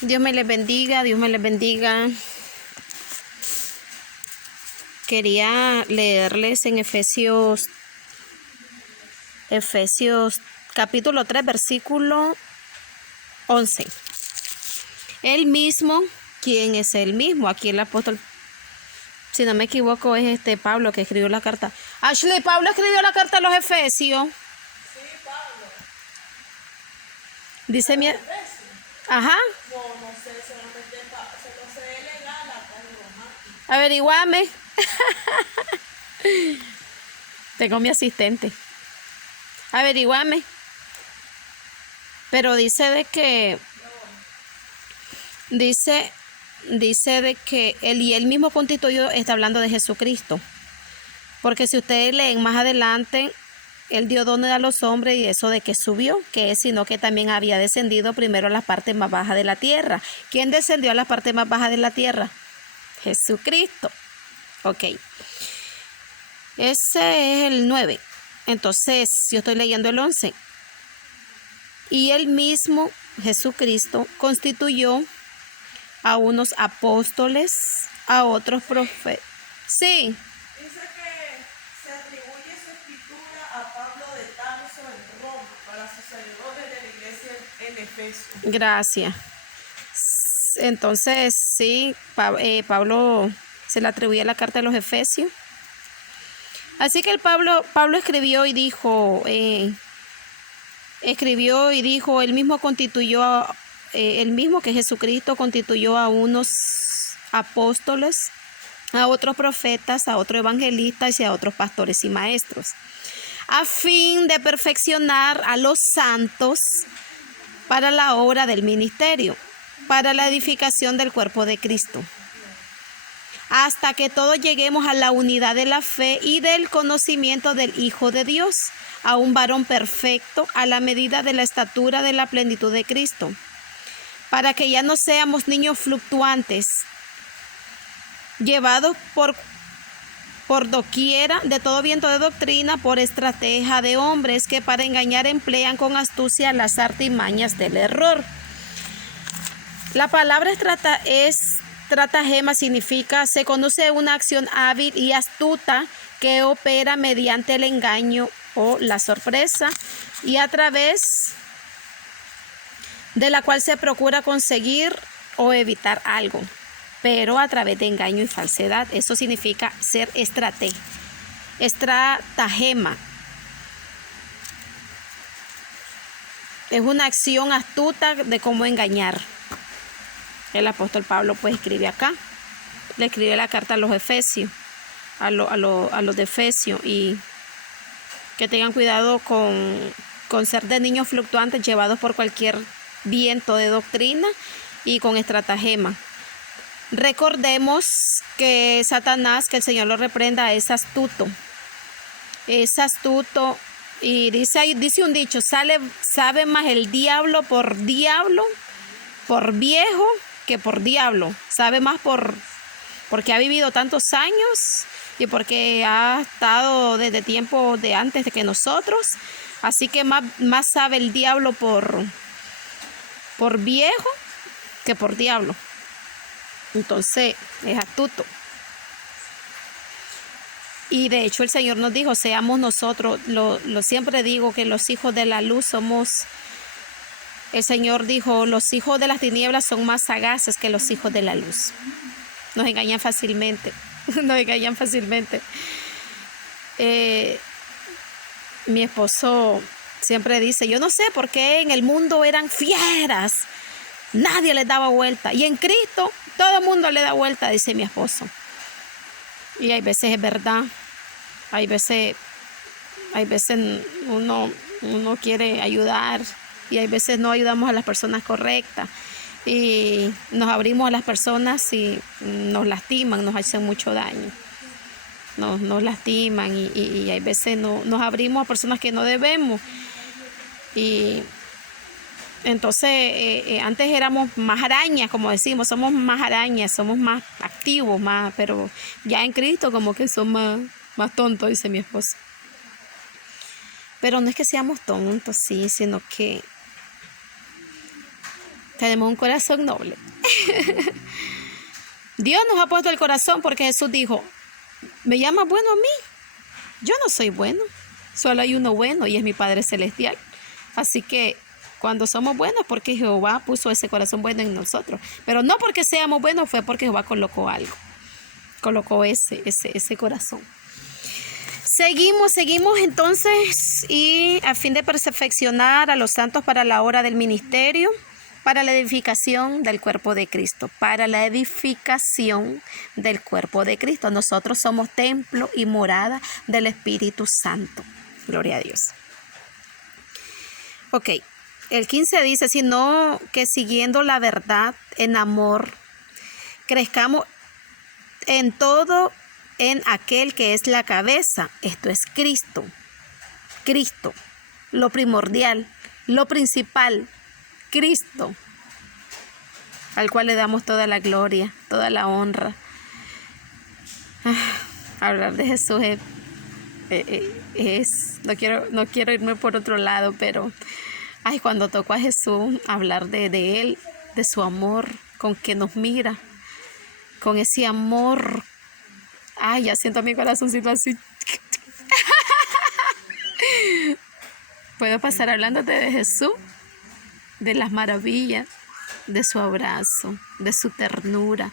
Dios me les bendiga, Dios me les bendiga. Quería leerles en Efesios capítulo 3, versículo 11. El mismo, ¿quién es el mismo? Aquí el apóstol, si no me equivoco, es Pablo que escribió la carta. Ashley, Pablo escribió la carta a los Efesios. Sí, Pablo. Dice mi... Ajá. No sé, solamente se lo sé legal acá en Roma. Averiguame. Tengo mi asistente. Averiguame. Pero dice de que de que él mismo constituyó, está hablando de Jesucristo. Porque si ustedes leen más adelante, él dio dones a los hombres y eso de que subió, que es sino que también había descendido primero a la parte más baja de la tierra. ¿Quién descendió a la parte más baja de la tierra? Jesucristo. Ok. Ese es el 9. Entonces, yo estoy leyendo el 11. Y él mismo, Jesucristo, constituyó a unos apóstoles, a otros profetas. Sí. Dice que se atribuye su escritura a Pablo de Tarso en Roma para sus seguidores de la iglesia en Efeso. Gracias. Entonces, sí, Pablo se le atribuye la carta de los Efesios. Así que Pablo escribió y dijo, él mismo constituyó, el mismo que Jesucristo constituyó a unos apóstoles, a otros profetas, a otros evangelistas y a otros pastores y maestros, a fin de perfeccionar a los santos para la obra del ministerio, para la edificación del cuerpo de Cristo, hasta que todos lleguemos a la unidad de la fe y del conocimiento del Hijo de Dios, a un varón perfecto, a la medida de la estatura de la plenitud de Cristo, para que ya no seamos niños fluctuantes, llevados por doquiera de todo viento de doctrina, por estrategia de hombres que para engañar emplean con astucia las artimañas del error. La palabra estratagema significa, se conoce una acción hábil y astuta que opera mediante el engaño o la sorpresa y a través de la cual se procura conseguir o evitar algo, pero a través de engaño y falsedad. Eso significa ser estratagema. Es una acción astuta de cómo engañar. El apóstol Pablo pues escribe acá, le escribe la carta a los Efesios, a los de Efesios, y que tengan cuidado con ser de niños fluctuantes llevados por cualquier viento de doctrina y con estratagema. Recordemos que Satanás, que el Señor lo reprenda, es astuto y dice un dicho, sabe más el diablo, por viejo, que por diablo. Sabe más porque ha vivido tantos años y porque ha estado desde tiempo de antes de que nosotros. Así que más sabe el diablo por viejo que por diablo. Entonces es astuto. Y de hecho el Señor nos dijo, seamos nosotros, lo siempre digo que los hijos de la luz somos. El Señor dijo, los hijos de las tinieblas son más sagaces que los hijos de la luz. Nos engañan fácilmente. Mi esposo siempre dice, yo no sé por qué en el mundo eran fieras. Nadie les daba vuelta. Y en Cristo todo el mundo le da vuelta, dice mi esposo. Y hay veces es verdad. Hay veces uno quiere ayudar y hay veces no ayudamos a las personas correctas y nos abrimos a las personas y nos lastiman, nos hacen mucho daño, nos lastiman y hay veces nos abrimos a personas que no debemos. Y entonces antes éramos más arañas, como decimos, somos más arañas, somos más activos, pero ya en Cristo como que son más tontos, dice mi esposo. Pero no es que seamos tontos, sí, sino que Tenemos un corazón noble. Dios nos ha puesto el corazón porque Jesús dijo, ¿me llamas bueno a mí? Yo no soy bueno. Solo hay uno bueno y es mi Padre Celestial. Así que cuando somos buenos, porque Jehová puso ese corazón bueno en nosotros. Pero no porque seamos buenos, fue porque Jehová colocó algo. Colocó ese corazón. Seguimos entonces, y a fin de perfeccionar a los santos para la obra del ministerio, para la edificación del cuerpo de Cristo, para la edificación del cuerpo de Cristo. Nosotros somos templo y morada del Espíritu Santo. Gloria a Dios. Ok, el 15 dice, sino que siguiendo la verdad en amor, crezcamos en todo en aquel que es la cabeza, esto es Cristo. Cristo, lo primordial, lo principal, Cristo, al cual le damos toda la gloria, toda la honra. Hablar de Jesús no quiero irme por otro lado, pero cuando toco a Jesús, hablar de Él, de su amor, con que nos mira, con ese amor. Ya siento mi corazoncito así. Puedo pasar hablándote de Jesús, de las maravillas, de su abrazo, de su ternura.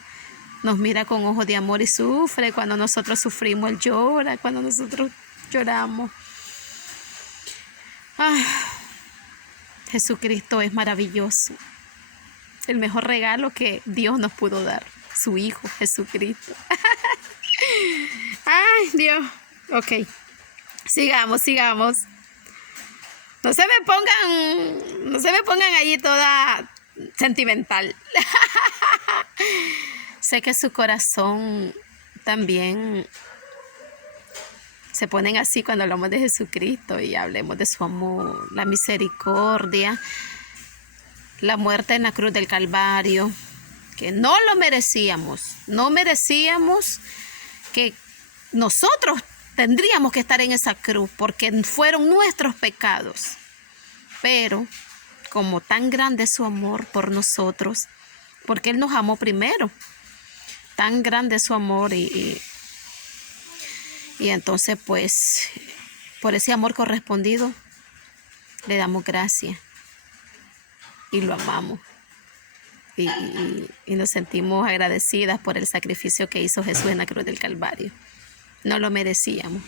Nos mira con ojos de amor y sufre. Cuando nosotros sufrimos, Él llora. Cuando nosotros lloramos. Jesucristo es maravilloso. El mejor regalo que Dios nos pudo dar. Su Hijo, Jesucristo. Dios. Ok. Sigamos. No se me pongan ahí toda sentimental. Sé que su corazón también se ponen así cuando hablamos de Jesucristo y hablemos de su amor, la misericordia, la muerte en la cruz del Calvario, que no lo merecíamos. No merecíamos, que nosotros tendríamos que estar en esa cruz porque fueron nuestros pecados. Pero como tan grande es su amor por nosotros, porque Él nos amó primero, tan grande es su amor y entonces pues por ese amor correspondido le damos gracias y lo amamos y nos sentimos agradecidas por el sacrificio que hizo Jesús en la cruz del Calvario. No lo merecíamos.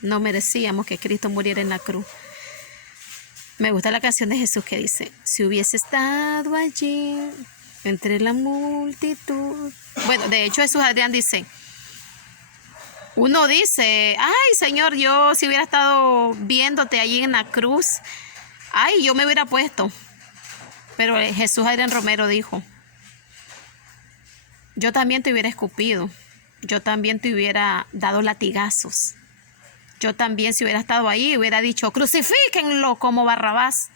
No merecíamos que Cristo muriera en la cruz. Me gusta la canción de Jesús que dice, si hubiese estado allí entre la multitud. Bueno, de hecho Jesús Adrián dice, uno dice, Señor, yo si hubiera estado viéndote allí en la cruz, yo me hubiera puesto. Pero Jesús Adrián Romero dijo, yo también te hubiera escupido. Yo también te hubiera dado latigazos. Yo también, si hubiera estado ahí, hubiera dicho, crucifíquenlo como Barrabás.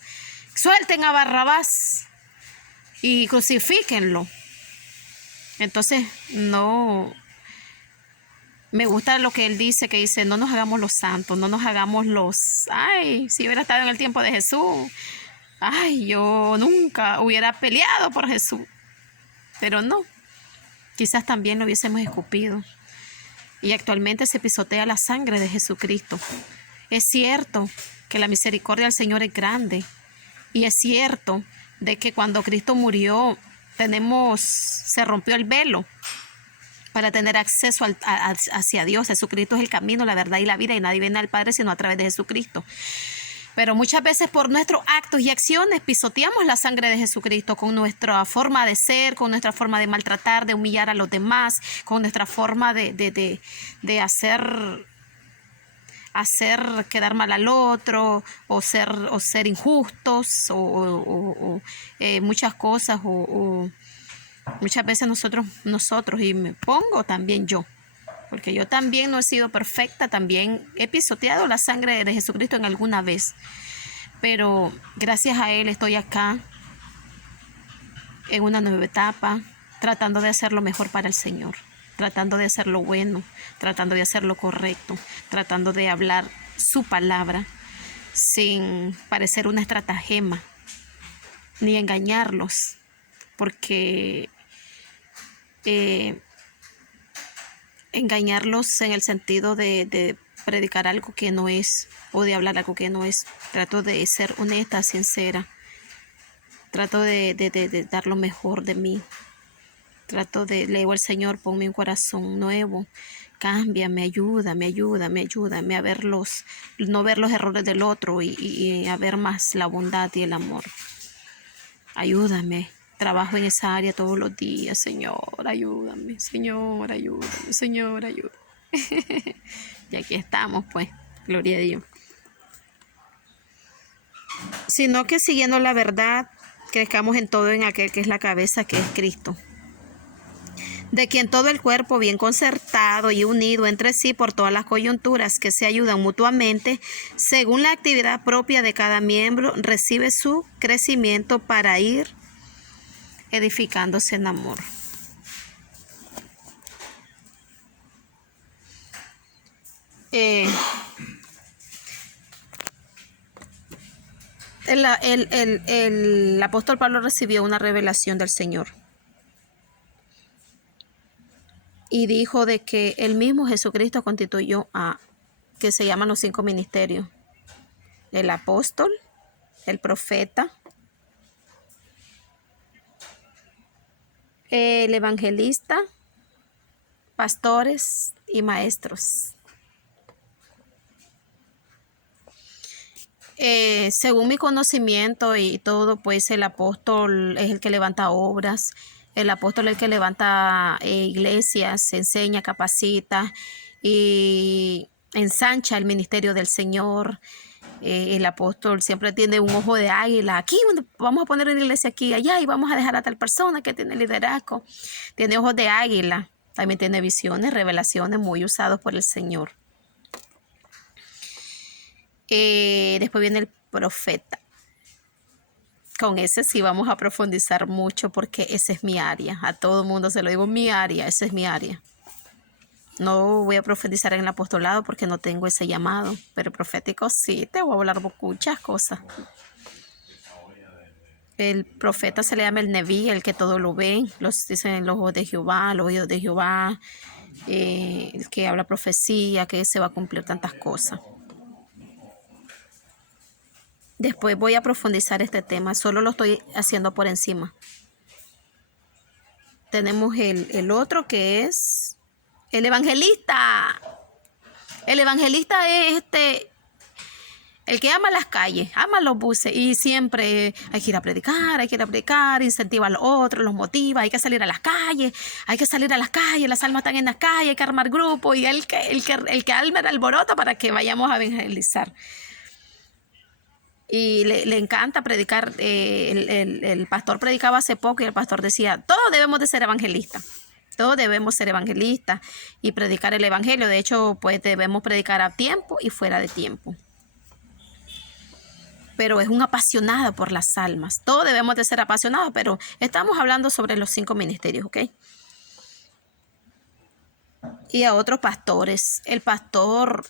Suelten a Barrabás y crucifíquenlo. Entonces, no. Me gusta lo que él dice, que dice, no nos hagamos los santos, no nos hagamos los... si hubiera estado en el tiempo de Jesús, yo nunca hubiera peleado por Jesús. Pero no. Quizás también lo hubiésemos escupido. Y actualmente se pisotea la sangre de Jesucristo. Es cierto que la misericordia del Señor es grande. Y es cierto de que cuando Cristo murió, se rompió el velo para tener acceso hacia Dios. Jesucristo es el camino, la verdad y la vida, y nadie viene al Padre sino a través de Jesucristo. Pero muchas veces por nuestros actos y acciones pisoteamos la sangre de Jesucristo con nuestra forma de ser, con nuestra forma de maltratar, de humillar a los demás, con nuestra forma de hacer quedar mal al otro, o ser injustos, o muchas cosas, o muchas veces nosotros, y me pongo también yo, porque yo también no he sido perfecta, también he pisoteado la sangre de Jesucristo en alguna vez, pero gracias a Él estoy acá en una nueva etapa, tratando de hacer lo mejor para el Señor, tratando de hacer lo bueno, tratando de hacer lo correcto, tratando de hablar su palabra sin parecer una estratagema, ni engañarlos, porque engañarlos en el sentido de predicar algo que no es, o de hablar algo que no es. Trato de ser honesta, sincera. Trato de dar lo mejor de mí. Le digo al Señor, ponme un corazón nuevo, cámbiame, ayúdame a ver no ver los errores del otro y a ver más la bondad y el amor. Ayúdame, trabajo en esa área todos los días, Señor, ayúdame, Señor, ayúdame, Señor, ayúdame. Y aquí estamos, pues, gloria a Dios. Sino que siguiendo la verdad, crezcamos en todo en aquel que es la cabeza, que es Cristo, de quien todo el cuerpo, bien concertado y unido entre sí por todas las coyunturas que se ayudan mutuamente, según la actividad propia de cada miembro, recibe su crecimiento para ir edificándose en amor. El apóstol Pablo recibió una revelación del Señor. Y dijo de que el mismo Jesucristo constituyó que se llaman los 5 ministerios: el apóstol, el profeta, el evangelista, pastores y maestros. Según mi conocimiento y todo, pues el apóstol es el que levanta obras. El apóstol es el que levanta iglesias, enseña, capacita y ensancha el ministerio del Señor. El apóstol siempre tiene un ojo de águila. Aquí vamos a poner una iglesia aquí, allá, y vamos a dejar a tal persona que tiene liderazgo. Tiene ojos de águila. También tiene visiones, revelaciones muy usados por el Señor. Después viene el profeta. Con ese sí vamos a profundizar mucho, porque esa es mi área. A todo el mundo se lo digo, mi área, esa es mi área. No voy a profundizar en el apostolado porque no tengo ese llamado, pero profético sí, te voy a hablar muchas cosas. El profeta se le llama el Neví, el que todo lo ve. Dicen los ojos de Jehová, los oídos de Jehová, el que habla profecía, que se va a cumplir tantas cosas. Después voy a profundizar este tema, solo lo estoy haciendo por encima. Tenemos el otro, que es el evangelista. El evangelista es el que ama las calles, ama los buses, y siempre hay que ir a predicar, incentiva a los otros, los motiva, hay que salir a las calles, las almas están en las calles, hay que armar grupos, y el que arma el alboroto para que vayamos a evangelizar. Y le encanta predicar. El pastor predicaba hace poco y el pastor decía, todos debemos de ser evangelistas. Todos debemos ser evangelistas y predicar el evangelio. De hecho, pues debemos predicar a tiempo y fuera de tiempo. Pero es un apasionado por las almas. Todos debemos de ser apasionados, pero estamos hablando sobre los 5 ministerios, ¿ok? Y a otros pastores. El pastor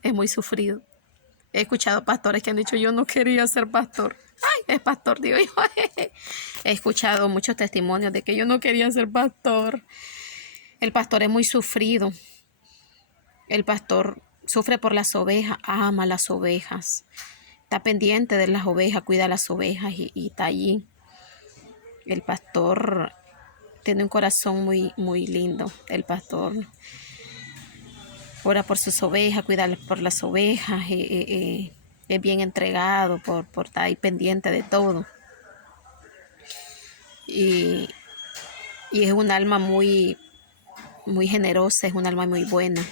es muy sufrido. He escuchado pastores que han dicho, yo no quería ser pastor. Ay, es pastor, digo yo. He escuchado muchos testimonios de que yo no quería ser pastor. El pastor es muy sufrido. El pastor sufre por las ovejas, ama las ovejas. Está pendiente de las ovejas, cuida las ovejas y está allí. El pastor tiene un corazón muy, muy lindo. El pastor ora por sus ovejas, cuida por las ovejas, es bien entregado por estar ahí pendiente de todo. Y es un alma muy, muy generosa, es un alma muy buena.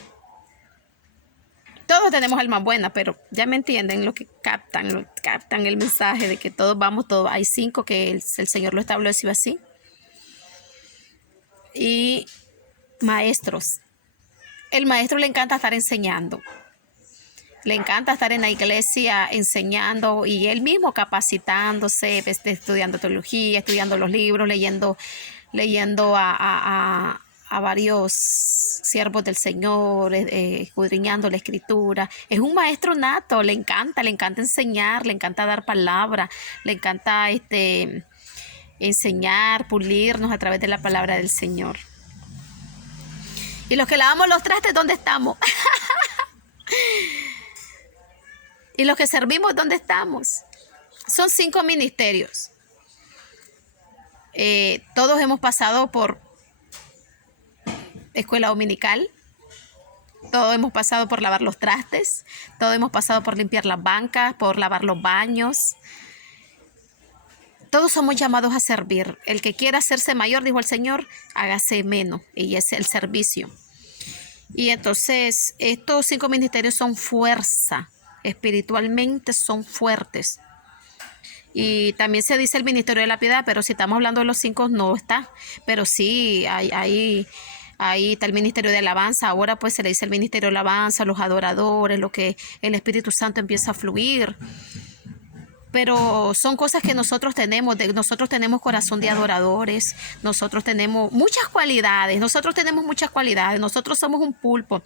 Todos tenemos almas buenas, pero ya me entienden lo que captan el mensaje de que todos vamos, todos. Hay 5 que el Señor lo estableció así. Y maestros. El maestro le encanta estar enseñando. Le encanta estar en la iglesia enseñando y él mismo capacitándose, estudiando teología, estudiando los libros, leyendo a a varios siervos del Señor, escudriñando la escritura. Es un maestro nato, le encanta enseñar, le encanta dar palabra, le encanta enseñar, pulirnos a través de la palabra del Señor. Y los que lavamos los trastes, ¿dónde estamos? Y los que servimos, ¿dónde estamos? Son 5 ministerios. Todos hemos pasado por escuela dominical, todos hemos pasado por lavar los trastes, todos hemos pasado por limpiar las bancas, por lavar los baños. Todos somos llamados a servir. El que quiera hacerse mayor, dijo el Señor, hágase menos, y es el servicio. Y entonces estos 5 ministerios son fuerza, espiritualmente son fuertes. Y también se dice el ministerio de la piedad, pero si estamos hablando de los 5 no está. Pero sí, ahí está el ministerio de alabanza. Ahora pues se le dice el ministerio de alabanza, los adoradores, lo que el Espíritu Santo empieza a fluir. Pero son cosas que nosotros tenemos. Nosotros tenemos corazón de adoradores. Nosotros tenemos muchas cualidades. Nosotros somos un pulpo.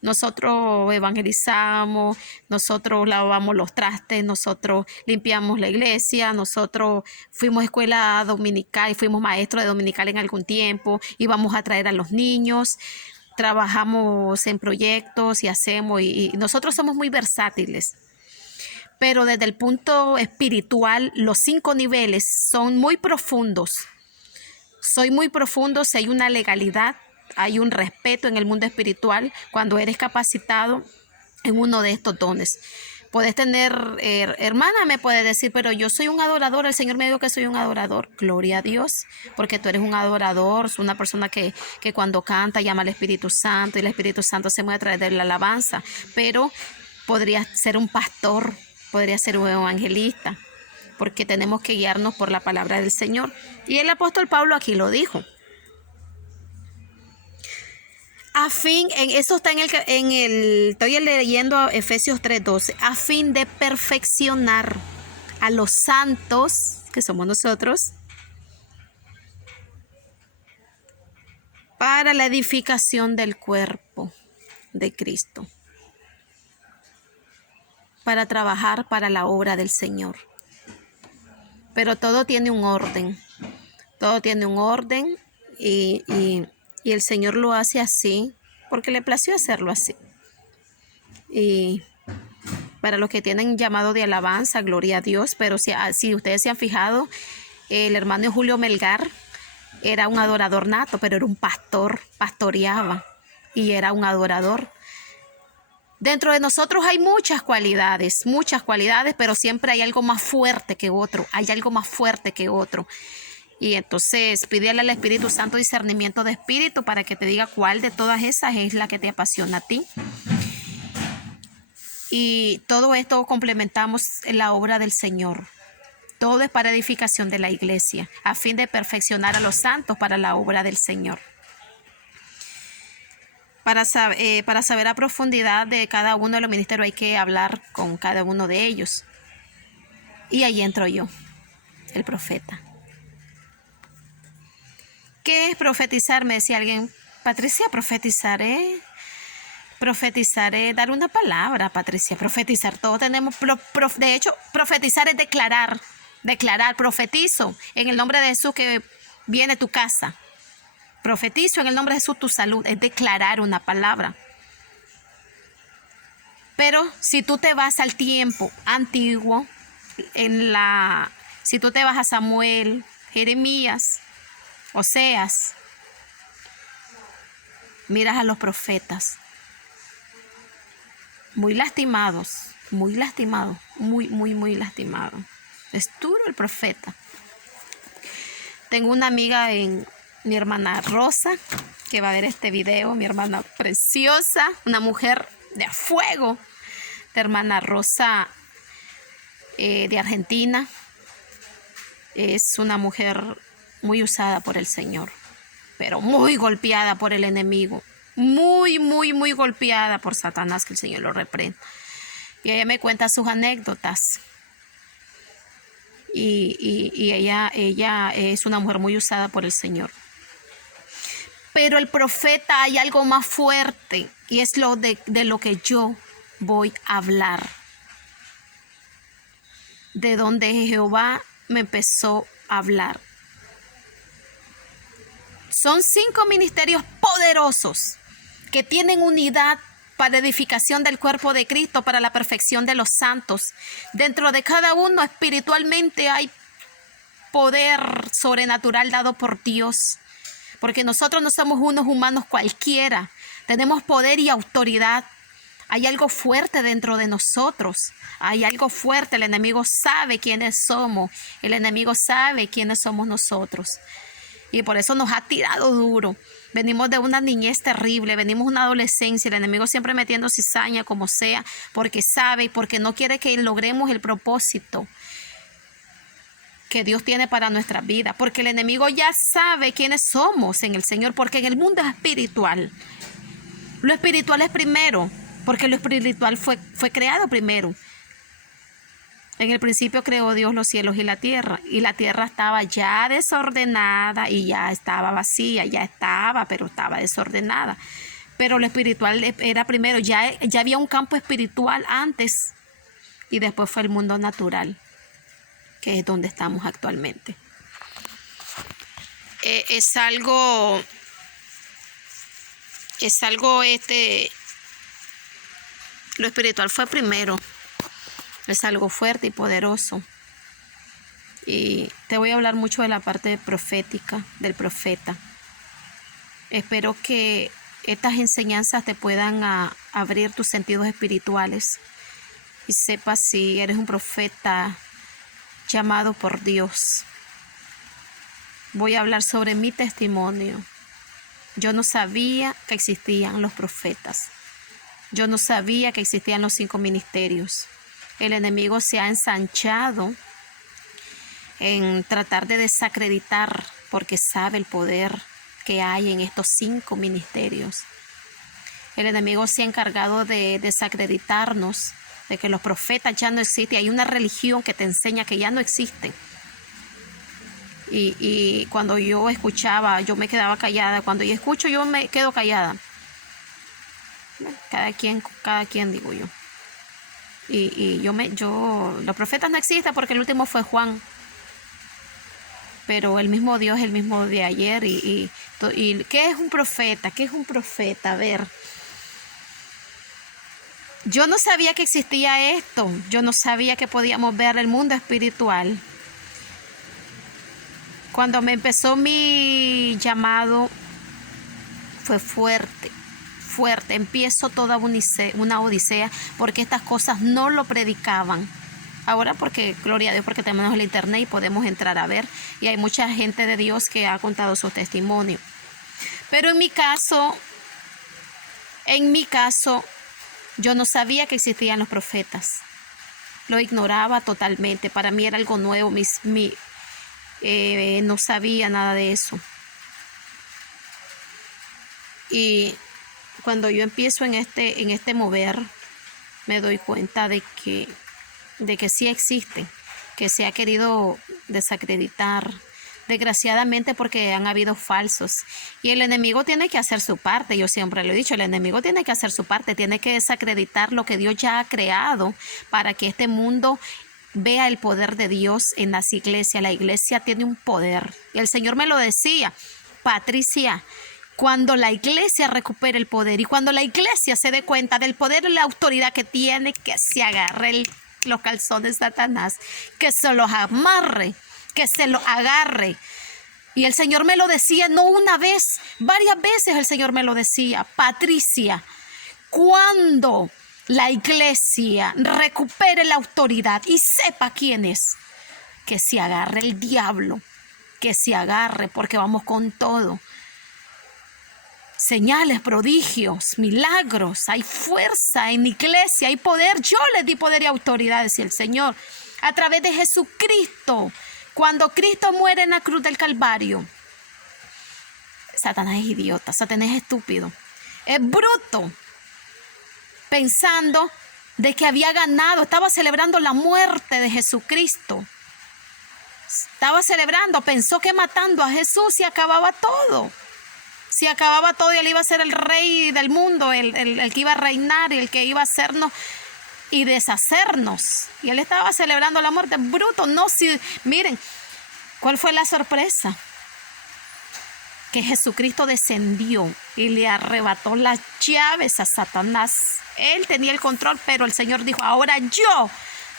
Nosotros evangelizamos, nosotros lavamos los trastes, nosotros limpiamos la iglesia, nosotros fuimos a escuela dominical y fuimos maestros de dominical en algún tiempo, íbamos a traer a los niños, trabajamos en proyectos y hacemos, y nosotros somos muy versátiles. Pero desde el punto espiritual, los 5 niveles son muy profundos. Hay una legalidad. Hay un respeto en el mundo espiritual cuando eres capacitado en uno de estos dones. Puedes tener, hermana me puede decir, pero yo soy un adorador, el Señor me dijo que soy un adorador. Gloria a Dios, porque tú eres un adorador, una persona que cuando canta llama al Espíritu Santo y el Espíritu Santo se mueve a través de la alabanza. Pero podría ser un pastor, podría ser un evangelista, porque tenemos que guiarnos por la palabra del Señor. Y el apóstol Pablo aquí lo dijo. Eso está estoy leyendo Efesios 3:12, a fin de perfeccionar a los santos, que somos nosotros, para la edificación del cuerpo de Cristo, para trabajar para la obra del Señor. Pero todo tiene un orden, y el Señor lo hace así porque le plació hacerlo así. Y para los que tienen llamado de alabanza, gloria a Dios. Pero si ustedes se han fijado, el hermano Julio Melgar era un adorador nato, pero era un pastor, pastoreaba y era un adorador. Dentro de nosotros hay muchas cualidades, pero siempre hay algo más fuerte que otro, Y entonces pídele al Espíritu Santo discernimiento de espíritu para que te diga cuál de todas esas es la que te apasiona a ti. Y todo esto complementamos en la obra del Señor. Todo es para edificación de la iglesia, a fin de perfeccionar a los santos para la obra del Señor. Para saber a profundidad de cada uno de los ministerios hay que hablar con cada uno de ellos. Y ahí entro yo, el profeta. ¿Qué es profetizar? Me decía alguien, Patricia, profetizaré, dar una palabra, Patricia, profetizar. Todos tenemos, de hecho, profetizar es declarar, profetizo en el nombre de Jesús que viene tu casa. Profetizo en el nombre de Jesús tu salud, es declarar una palabra. Pero si tú te vas al tiempo antiguo, si tú te vas a Samuel, Jeremías, Oseas, miras a los profetas muy lastimados, muy lastimados. Es duro el profeta. Tengo una amiga, mi hermana Rosa, que va a ver este video, mi hermana preciosa, una mujer de fuego, de hermana Rosa de Argentina. Es una mujer muy usada por el Señor, pero muy golpeada por el enemigo, muy golpeada por Satanás, que el Señor lo reprenda. Y ella me cuenta sus anécdotas. Y ella es una mujer muy usada por el Señor. Pero el profeta hay algo más fuerte y es de lo que yo voy a hablar. De donde Jehová me empezó a hablar. Son 5 ministerios poderosos que tienen unidad para edificación del cuerpo de Cristo, para la perfección de los santos. Dentro de cada uno espiritualmente hay poder sobrenatural dado por Dios, porque nosotros no somos unos humanos cualquiera, tenemos poder y autoridad. Hay algo fuerte dentro de nosotros, hay algo fuerte. El enemigo sabe quiénes somos, el enemigo sabe quiénes somos nosotros. Y por eso nos ha tirado duro. Venimos de una niñez terrible, venimos de una adolescencia, el enemigo siempre metiendo cizaña como sea, porque sabe y porque no quiere que logremos el propósito que Dios tiene para nuestra vida. Porque el enemigo ya sabe quiénes somos en el Señor, porque en el mundo espiritual, lo espiritual es primero, porque lo espiritual fue creado primero. En el principio creó Dios los cielos y la tierra estaba ya desordenada y ya estaba vacía, pero estaba desordenada. Pero lo espiritual era primero, ya había un campo espiritual antes y después fue el mundo natural, que es donde estamos actualmente. Lo espiritual fue primero. Es algo fuerte y poderoso. Y te voy a hablar mucho de la parte profética, del profeta. Espero que estas enseñanzas te puedan abrir tus sentidos espirituales y sepas si eres un profeta llamado por Dios. Voy a hablar sobre mi testimonio. Yo no sabía que existían los profetas. Yo no sabía que existían los 5 ministerios. El enemigo se ha ensanchado en tratar de desacreditar porque sabe el poder que hay en estos 5 ministerios. El enemigo se ha encargado de desacreditarnos, de que los profetas ya no existen. Hay una religión que te enseña que ya no existen. Y cuando yo escuchaba, yo me quedaba callada. Cuando yo escucho, yo me quedo callada. Cada quien digo yo. Los profetas no existen porque el último fue Juan. Pero el mismo Dios es el mismo de ayer. ¿Y qué es un profeta? ¿Qué es un profeta? A ver. Yo no sabía que existía esto. Yo no sabía que podíamos ver el mundo espiritual. Cuando me empezó mi llamado, fue fuerte. Empiezo toda una odisea porque estas cosas no lo predicaban. Ahora porque, gloria a Dios, porque tenemos el internet y podemos entrar a ver. Y hay mucha gente de Dios que ha contado su testimonio. Pero en mi caso, yo no sabía que existían los profetas. Lo ignoraba totalmente. Para mí era algo nuevo. No sabía nada de eso. Y cuando yo empiezo en este mover, me doy cuenta de que sí existen, que se ha querido desacreditar, desgraciadamente, porque han habido falsos. Y el enemigo tiene que hacer su parte. Yo siempre lo he dicho, el enemigo tiene que hacer su parte, tiene que desacreditar lo que Dios ya ha creado para que este mundo vea el poder de Dios en las iglesias. La iglesia tiene un poder. Y el Señor me lo decía: Patricia, cuando la iglesia recupere el poder y cuando la iglesia se dé cuenta del poder y la autoridad que tiene, que se agarre los calzones de Satanás, que se los amarre, que se los agarre. Y el Señor me lo decía, no una vez, varias veces el Señor me lo decía: Patricia, cuando la iglesia recupere la autoridad y sepa quién es, que se agarre el diablo, que se agarre, porque vamos con todo. Señales, prodigios, milagros, hay fuerza en la iglesia, hay poder. Yo les di poder y autoridad, decía el Señor, a través de Jesucristo. Cuando Cristo muere en la cruz del Calvario, Satanás es idiota, Satanás es estúpido, es bruto, pensando de que había ganado, estaba celebrando la muerte de Jesucristo. Pensó que matando a Jesús se acababa todo. se acababa todo y él iba a ser el rey del mundo, el que iba a reinar y el que iba a hacernos y deshacernos. Y él estaba celebrando la muerte. Bruto, no, si, miren, ¿cuál fue la sorpresa? Que Jesucristo descendió y le arrebató las llaves a Satanás. Él tenía el control, pero el Señor dijo, ahora yo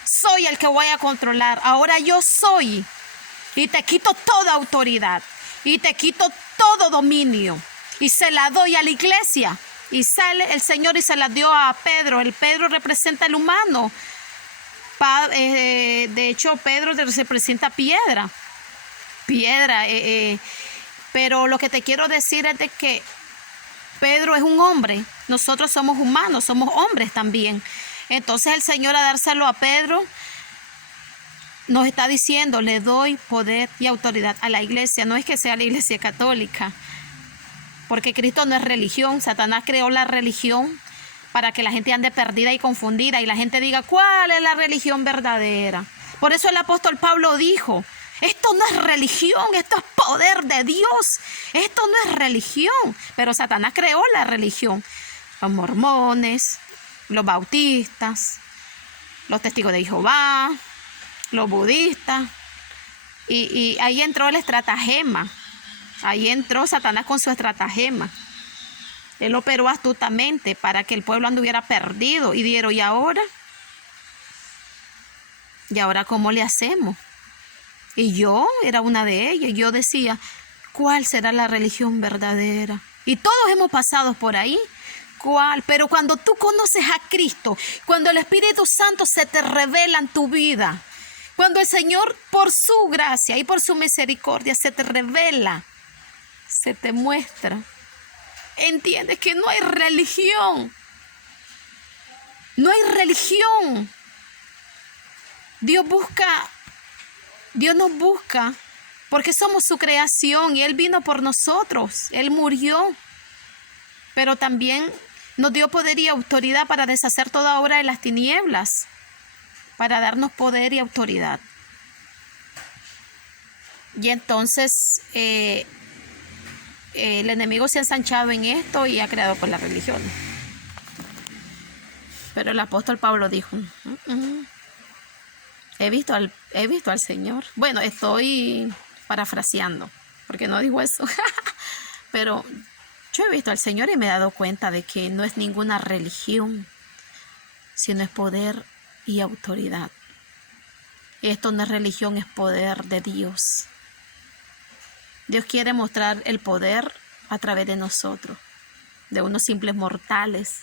soy el que voy a controlar, ahora yo soy. Y te quito toda autoridad y te quito todo dominio y se la doy a la iglesia. Y sale el Señor y se la dio a Pedro. El Pedro representa el humano. De hecho, Pedro representa piedra. Pero lo que te quiero decir es de que Pedro es un hombre. Nosotros somos humanos, somos hombres también. Entonces el Señor, a dárselo a Pedro, nos está diciendo, le doy poder y autoridad a la iglesia. No es que sea la iglesia católica, porque Cristo no es religión. Satanás creó la religión para que la gente ande perdida y confundida y la gente diga, ¿cuál es la religión verdadera? Por eso el apóstol Pablo dijo, esto no es religión, esto es poder de Dios. Esto no es religión. Pero Satanás creó la religión. Los mormones, los bautistas, los testigos de Jehová, los budistas. Y ahí entró el estratagema. Ahí entró Satanás con su estratagema. Él operó astutamente para que el pueblo anduviera perdido. Y dieron, ¿y ahora? ¿Y ahora cómo le hacemos? Y yo era una de ellas. Yo decía, ¿cuál será la religión verdadera? Y todos hemos pasado por ahí. ¿Cuál? Pero cuando tú conoces a Cristo, cuando el Espíritu Santo se te revela en tu vida, cuando el Señor por su gracia y por su misericordia se te revela, se te muestra, entiendes que no hay religión. No hay religión. Dios nos busca porque somos su creación y Él vino por nosotros. Él murió, pero también nos dio poder y autoridad para deshacer toda obra de las tinieblas, para darnos poder y autoridad. Y entonces el enemigo se ha ensanchado en esto y ha creado por la religión. Pero el apóstol Pablo dijo, He visto al Señor. Bueno, estoy parafraseando, porque no digo eso. Pero yo he visto al Señor y me he dado cuenta de que no es ninguna religión, sino es poder y autoridad. Esto no es religión, es poder de Dios. Dios quiere mostrar el poder a través de nosotros, de unos simples mortales,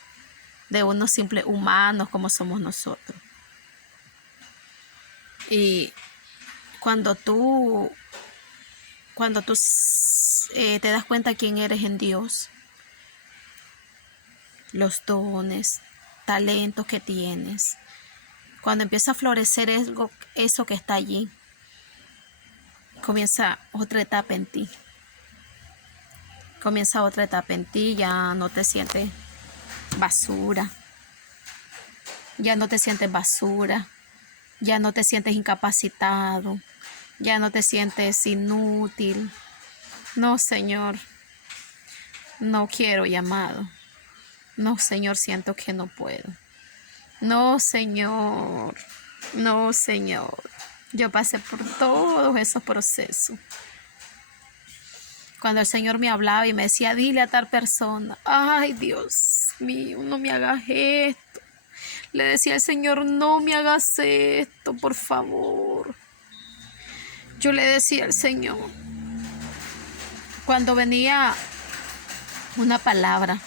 de unos simples humanos como somos nosotros. Y cuando tú te das cuenta quién eres en Dios, los dones, talentos que tienes, cuando empieza a florecer eso que está allí, comienza otra etapa en ti. Comienza otra etapa en ti, ya no te sientes basura. Ya no te sientes basura. Ya no te sientes incapacitado, ya no te sientes inútil. No, Señor, no quiero llamado. No, Señor, siento que no puedo. No, Señor, no, Señor. Yo pasé por todos esos procesos. Cuando el Señor me hablaba y me decía, dile a tal persona, ay, Dios mío, no me hagas esto. Le decía al Señor, no me hagas esto, por favor. Yo le decía al Señor, cuando venía una palabra,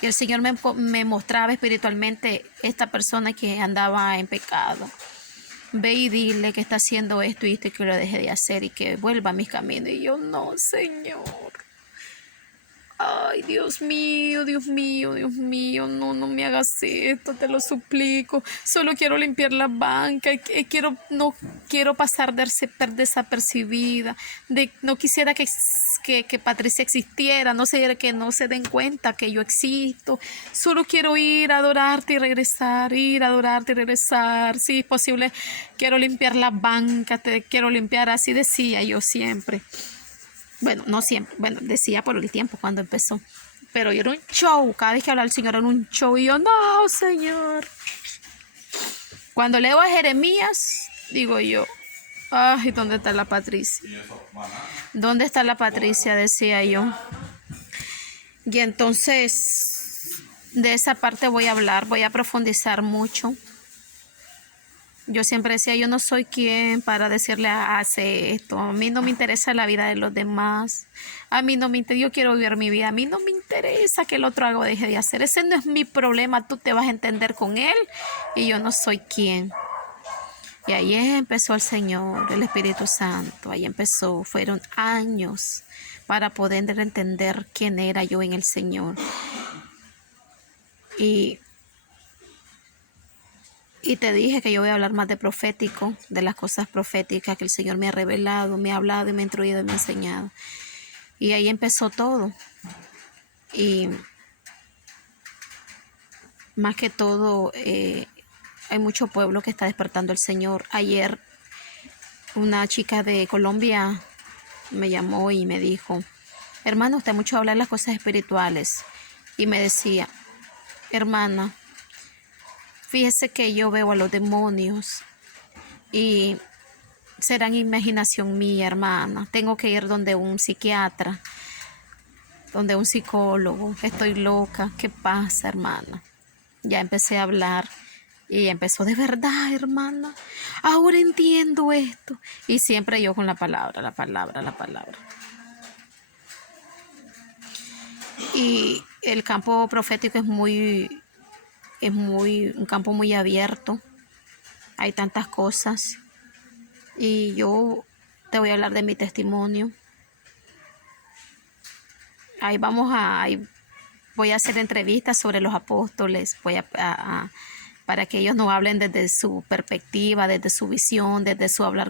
y el Señor me mostraba espiritualmente esta persona que andaba en pecado, ve y dile que está haciendo esto y esto y que lo deje de hacer y que vuelva a mis caminos. Y yo, no, Señor. Ay, Dios mío, Dios mío, Dios mío, no me hagas esto, te lo suplico. Solo quiero limpiar la banca, no quiero pasar desapercibida. No quisiera que Patricia existiera, que no se den cuenta que yo existo. Solo quiero ir a adorarte y regresar, Si es posible, quiero limpiar la banca, te quiero limpiar, así decía yo siempre. Bueno, no siempre, bueno, decía por el tiempo cuando empezó, pero era un show, cada vez que hablaba el Señor era un show y yo, no, Señor. Cuando leo a Jeremías, digo yo, ay, ¿dónde está la Patricia? ¿Dónde está la Patricia? Decía yo. Y entonces, de esa parte voy a hablar, voy a profundizar mucho. Yo siempre decía, yo no soy quien para decirle, hace esto. A mí no me interesa la vida de los demás. A mí no me interesa, yo quiero vivir mi vida. A mí no me interesa que el otro haga o deje de hacer. Ese no es mi problema, tú te vas a entender con él y yo no soy quien. Y ahí empezó el Señor, el Espíritu Santo. Ahí empezó, fueron años para poder entender quién era yo en el Señor. Y te dije que yo voy a hablar más de profético, de las cosas proféticas que el Señor me ha revelado, me ha hablado y me ha instruido y me ha enseñado. Y ahí empezó todo. Y más que todo, hay mucho pueblo que está despertando el Señor. Ayer una chica de Colombia me llamó y me dijo, hermano, usted mucho habla de las cosas espirituales. Y me decía, hermana, fíjese que yo veo a los demonios y serán imaginación mía, hermana. Tengo que ir donde un psiquiatra, donde un psicólogo. Estoy loca. ¿Qué pasa, hermana? Ya empecé a hablar y ella empezó, de verdad, hermana, ahora entiendo esto. Y siempre yo con la palabra, la palabra, la palabra. Y el campo profético es un campo muy abierto. Hay tantas cosas. Y yo te voy a hablar de mi testimonio. Ahí voy a hacer entrevistas sobre los apóstoles. Para que ellos nos hablen desde su perspectiva, desde su visión, desde su hablar